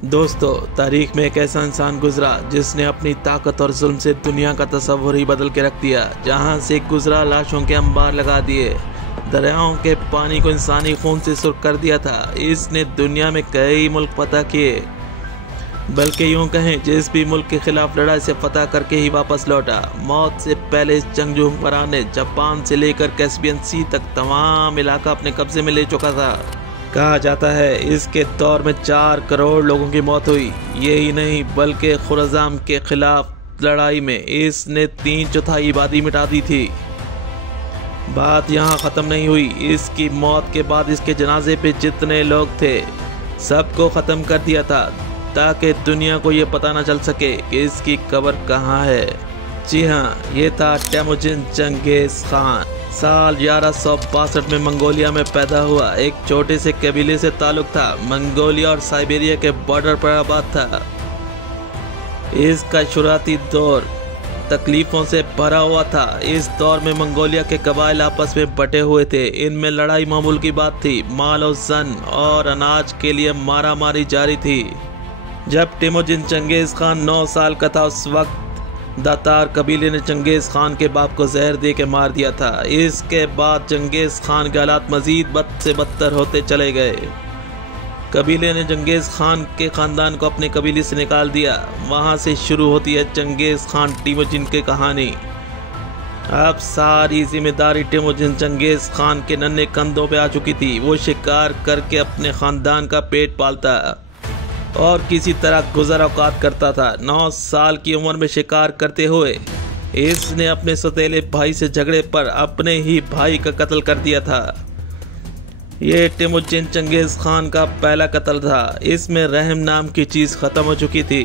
दोस्तों, तारीख में एक ऐसा इंसान गुजरा जिसने अपनी ताकत और जुल्म से दुनिया का तस्वर ही बदल के रख दिया। जहां से गुजरा लाशों के अंबार लगा दिए, दरियाओं के पानी को इंसानी खून से सुर्ख कर दिया था। इसने दुनिया में कई मुल्क फतह किए, बल्कि यूं कहें जिस भी मुल्क के खिलाफ लड़ाई से फतह करके ही वापस लौटा। मौत से पहले इस जंगजू हुक्मरान ने जापान से लेकर कैस्पियन सी तक तमाम इलाका अपने कब्जे में ले चुका था। कहा जाता है इसके दौर में 4 करोड़ लोगों की मौत हुई। यही नहीं बल्कि खुराजाम के खिलाफ लड़ाई में इसने 3/4 आबादी मिटा दी थी। बात यहाँ ख़त्म नहीं हुई। इसकी मौत के बाद इसके जनाजे पे जितने लोग थे सबको ख़त्म कर दिया था, ताकि दुनिया को ये पता ना चल सके कि इसकी कब्र कहाँ है। जी हाँ, ये था टेमुजिन चंगेज़ खान। साल 1162 में मंगोलिया में पैदा हुआ। एक छोटे से कबीले से ताल्लुक था। मंगोलिया और साइबेरिया के बॉर्डर पर आबाद था। इसका शुरुआती दौर तकलीफों से भरा हुआ था। इस दौर में मंगोलिया के कबाइल आपस में बटे हुए थे। इनमें लड़ाई मामूल की बात थी। माल और जन और अनाज के लिए मारा मारी जारी थी। जब टेमुजिन चंगेज़ खान 9 साल का था, उस वक्त दातार कबीले ने चंगेज़ खान के बाप को जहर दे के मार दिया था। इसके बाद चंगेज़ खान के हालात मजीद बद से बदतर होते चले गए। कबीले ने चंगेज़ खान के ख़ानदान को अपने कबीले से निकाल दिया। वहाँ से शुरू होती है चंगेज़ खान टेमुजिन की कहानी। अब सारी जिम्मेदारी टेमुजिन चंगेज़ खान के नन्हे कंधों पे आ चुकी थी। वो शिकार करके अपने ख़ानदान का पेट पालता और किसी तरह गुजर औकात करता था। 9 साल की उम्र में शिकार करते हुए इसने अपने सौतेले भाई से झगड़े पर अपने ही भाई का कत्ल कर दिया था। ये टेमुजिन चंगेज़ खान का पहला कत्ल था। इसमें रहम नाम की चीज़ ख़त्म हो चुकी थी।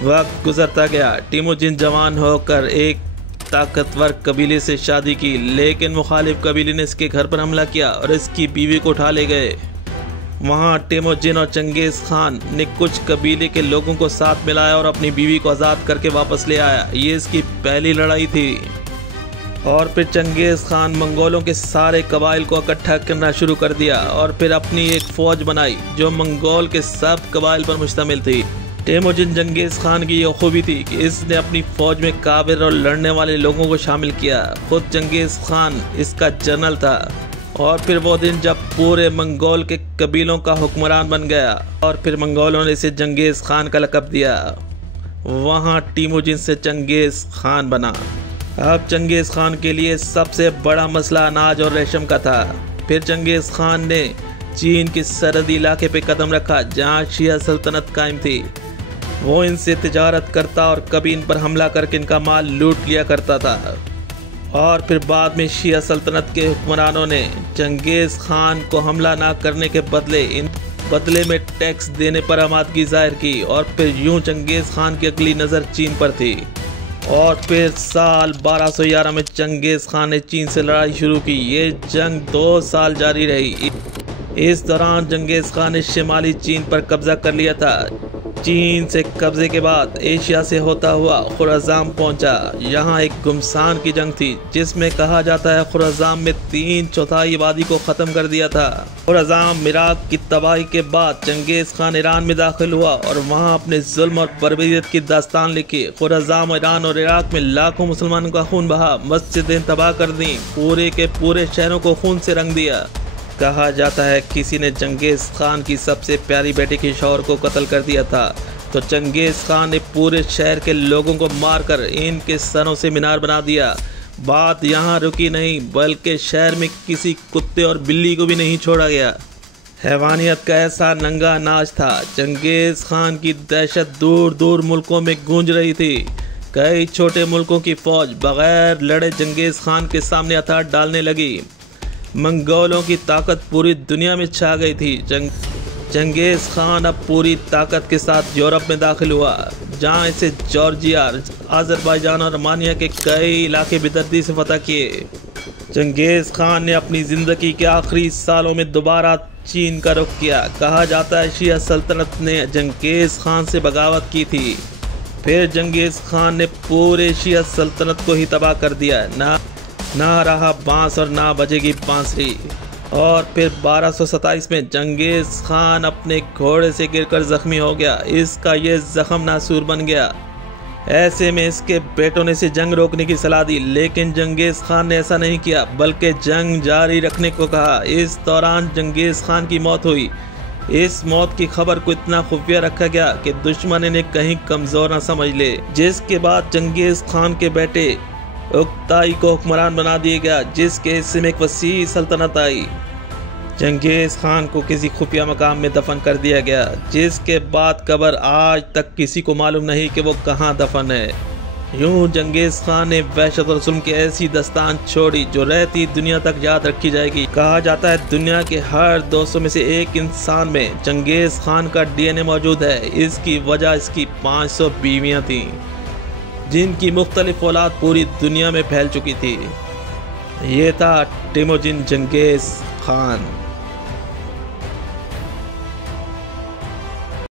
वक्त गुजरता गया। टेमुजिन जवान होकर एक ताकतवर कबीले से शादी की, लेकिन मुखालिफ कबीले ने इसके घर पर हमला किया और इसकी बीवी को उठा ले गए। वहाँ टेमुजिन और चंगेज़ खान ने कुछ कबीले के लोगों को साथ मिलाया और अपनी बीवी को आज़ाद करके वापस ले आया। ये इसकी पहली लड़ाई थी। और फिर चंगेज़ खान मंगोलों के सारे कबाइल को इकट्ठा करना शुरू कर दिया और फिर अपनी एक फ़ौज बनाई जो मंगोल के सब कबाइल पर मुश्तमिल थी। टेमुजिन चंगेज़ खान की यह खूबी थी कि इसने अपनी फ़ौज में काबिल और लड़ने वाले लोगों को शामिल किया। खुद चंगेज़ खान इसका जनरल था। और फिर वो दिन जब पूरे मंगोल के कबीलों का हुक्मरान बन गया और फिर मंगोलों ने इसे चंगेज़ खान का लक़ब दिया। वहाँ टेमुजिन से चंगेज़ खान बना। अब चंगेज़ खान के लिए सबसे बड़ा मसला अनाज और रेशम का था। फिर चंगेज़ खान ने चीन के सरहदी इलाके पे कदम रखा जहाँ शिया सल्तनत कायम थी। वो इनसे तिजारत करता और कभी इन पर हमला करके इनका माल लूट लिया करता था। और फिर बाद में शिया सल्तनत के हुक्मरानों ने चंगेज़ खान को हमला ना करने के बदले में टैक्स देने पर आमादगी जाहिर की। और फिर यूं चंगेज़ खान की अगली नज़र चीन पर थी। और फिर साल 1211 में चंगेज़ खान ने चीन से लड़ाई शुरू की। ये जंग 2 साल जारी रही। इस दौरान चंगेज़ खान ने शिमाली चीन पर कब्जा कर लिया था। चीन से कब्जे के बाद एशिया से होता हुआ खुराजाम पहुंचा। यहाँ एक गुमसान की जंग थी जिसमें कहा जाता है खुराजाम में 3/4 आबादी को ख़त्म कर दिया था। खुराजाम इराक की तबाही के बाद चंगेज़ खान ईरान में दाखिल हुआ और वहाँ अपने जुल्म और बर्बरियत की दास्तान लिखी। खुराजाम ईरान और इराक में लाखों मुसलमानों का खून बहा, मस्जिदें तबाह कर दी, पूरे के पूरे शहरों को खून से रंग दिया। कहा जाता है किसी ने चंगेज़ खान की सबसे प्यारी बेटी के शौहर को कत्ल कर दिया था, तो चंगेज़ खान ने पूरे शहर के लोगों को मारकर इनके सरों से मीनार बना दिया। बात यहाँ रुकी नहीं, बल्कि शहर में किसी कुत्ते और बिल्ली को भी नहीं छोड़ा गया। हैवानियत का ऐसा नंगा नाच था। चंगेज़ खान की दहशत दूर दूर मुल्कों में गूंज रही थी। कई छोटे मुल्कों की फ़ौज बग़ैर लड़े चंगेज़ खान के सामने हथियार डालने लगी। मंगोलों की ताकत पूरी दुनिया में छा गई थी। चंगेज़ खान अब पूरी ताकत के साथ यूरोप में दाखिल हुआ, जहां इसे जॉर्जिया, अज़रबैजान और अर्मेनिया के कई इलाके बेदर्दी से फतह किए। चंगेज़ खान ने अपनी ज़िंदगी के आखिरी सालों में दोबारा चीन का रुख किया। कहा जाता है शिया सल्तनत ने चंगेज़ खान से बगावत की थी। फिर चंगेज़ खान ने पूरे शिया सल्तनत को ही तबाह कर दिया। ना रहा बांस और ना बजेगी बांसुरी। और फिर 1227 में चंगेज खान अपने घोड़े से गिरकर जख्मी हो गया। इसका ये जख्म नासूर बन गया। ऐसे में इसके बेटों ने इसे जंग रोकने की सलाह दी, लेकिन चंगेज खान ने ऐसा नहीं किया बल्कि जंग जारी रखने को कहा। इस दौरान चंगेज खान की मौत हुई। इस मौत की खबर को इतना खुफिया रखा गया कि दुश्मन ने कहीं कमजोर न समझ ले, जिसके बाद चंगेज खान के बेटे उकताई को हुक्मरान बना दिया गया, जिसके हिस्से में एक वसी सल्तनत आई। चंगेज खान को किसी खुफिया मकाम में दफन कर दिया गया, जिसके बाद कब्र आज तक किसी को मालूम नहीं कि वो कहाँ दफन है। यूं चंगेज खान ने वहशत और जुल्म की ऐसी दास्तान छोड़ी जो रहती दुनिया तक याद रखी जाएगी। कहा जाता है दुनिया के हर 200 में से एक इंसान में चंगेज खान का डीएनए मौजूद है। इसकी वजह इसकी 500 बीवियां थीं, जिनकी मुख्तलिफ औलाद पूरी दुनिया में फैल चुकी थी। ये था टिमोजिन चंगेज खान।